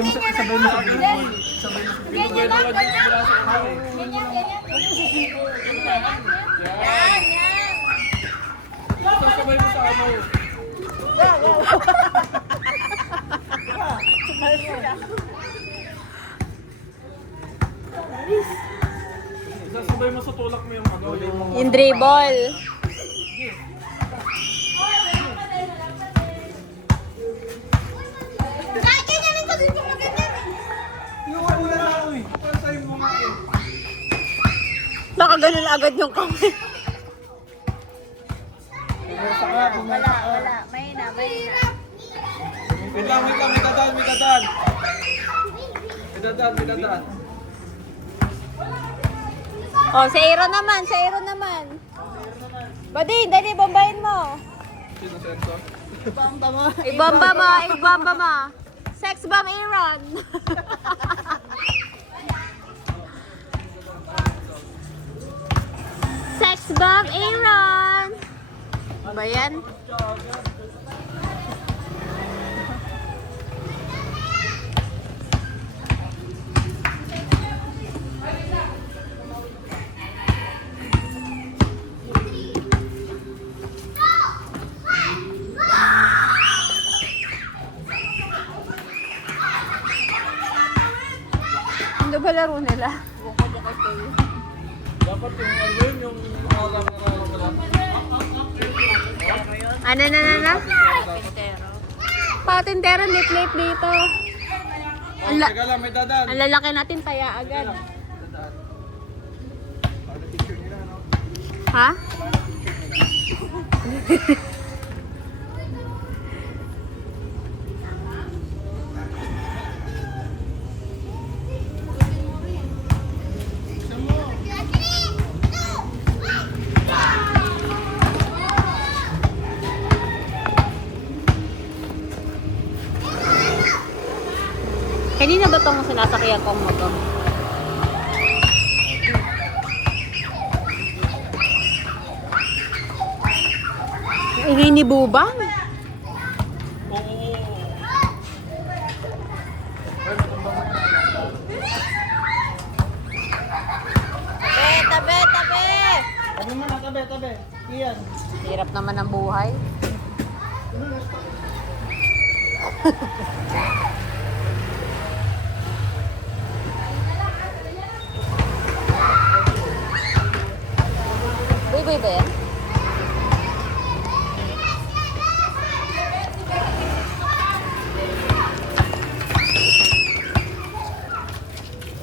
Sabay mo sa Billboard. Sabay mo sa Billboard. Ganyan lang, ganyan. Ganyan, ganyan. Yan, yan. Sabay mo sa ano. Sabay mo sa tulak mo yung ano. Yung dribble. Ganyan lang kasi kung ganyan. Yung ano na ako eh. Papansayin mo nga eh. Nakaganon agad yung kamay. Wala, wala. Mahina, mahina. Wait lang, may dadaan, may dadaan. May dadaan, may dadaan. Oh, sa Aaron naman, sa Aaron naman. Bading, dali, bombahin mo. Sino sensor? Bamba mo. Ibomba mo, ibomba mo. Sex bomb Aaron. Sex bomb Aaron. Ano ba yan? Ano ba laro nila? Dapat yung ano yun, yung alam na Ano na? Patintero, late dito. Oh, teka lang, may dadaan. Ang lalaki natin, taya agad. Dadaan. Para picture nila, no? Ha? Kanina ba itong sinasakyan kong motor? Ingay ni Bubang. Oo. Tabi, tabi, tabi. Tabi mo na, tabi, tabi. Iyan. Hirap naman ang buhay. Buy ba yan?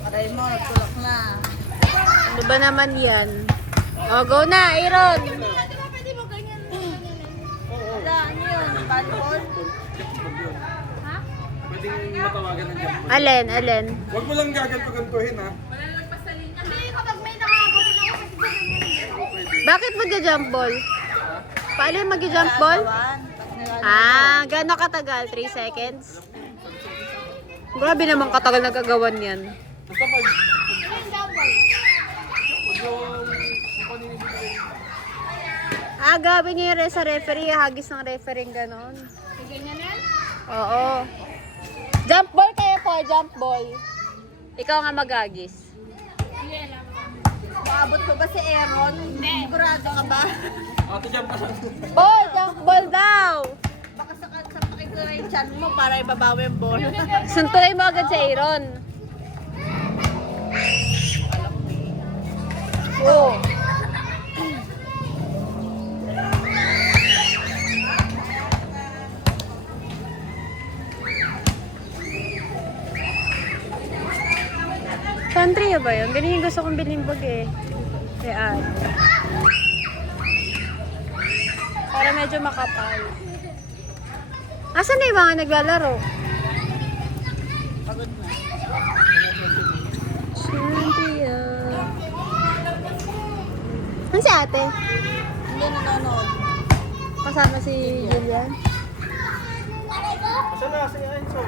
Aray mo, nagtulak na. Ano ba naman yan? O, go na, Aaron! Pwede mo ganyan. Wala, ano yun? Volleyball? Ha? Pwede yung matawagan ng jump. Alin? Huwag mo lang gaganto-gantuhin, ha? Hindi, kapag may nakakabot ako, kasi ganyan. Bakit mag-jump ball? Paano yung mag-jump ball? Ah, gano'ng katagal? 3 seconds? Grabe naman katagal nagkagawan yan. Basta pag... Huwag yung paninibigay. Ah, gabi niya yung sa referee, hagis ng referee gano'n. Ganyan yan? Oo. Jump ball kayo po, jump ball. Ikaw nga magagis. Maabot ko ba si Aaron? Hindi. Sigurado ka ba? Ate, jump ka lang. Ball, jump ball daw! Baka sapakin ko yung chan mo para ibabawi yung ball. Suntukin mo agad sa Aaron. Oh. Country ba yun? Ganyan yung gusto kong bilhin bag eh. Kaya para medyo makapal. Asan na yung mga naglalaro? Pagod na. Cynthia. Ano si ate? Hindi nanonood. Kasama si Julian? Asan na si Enzo?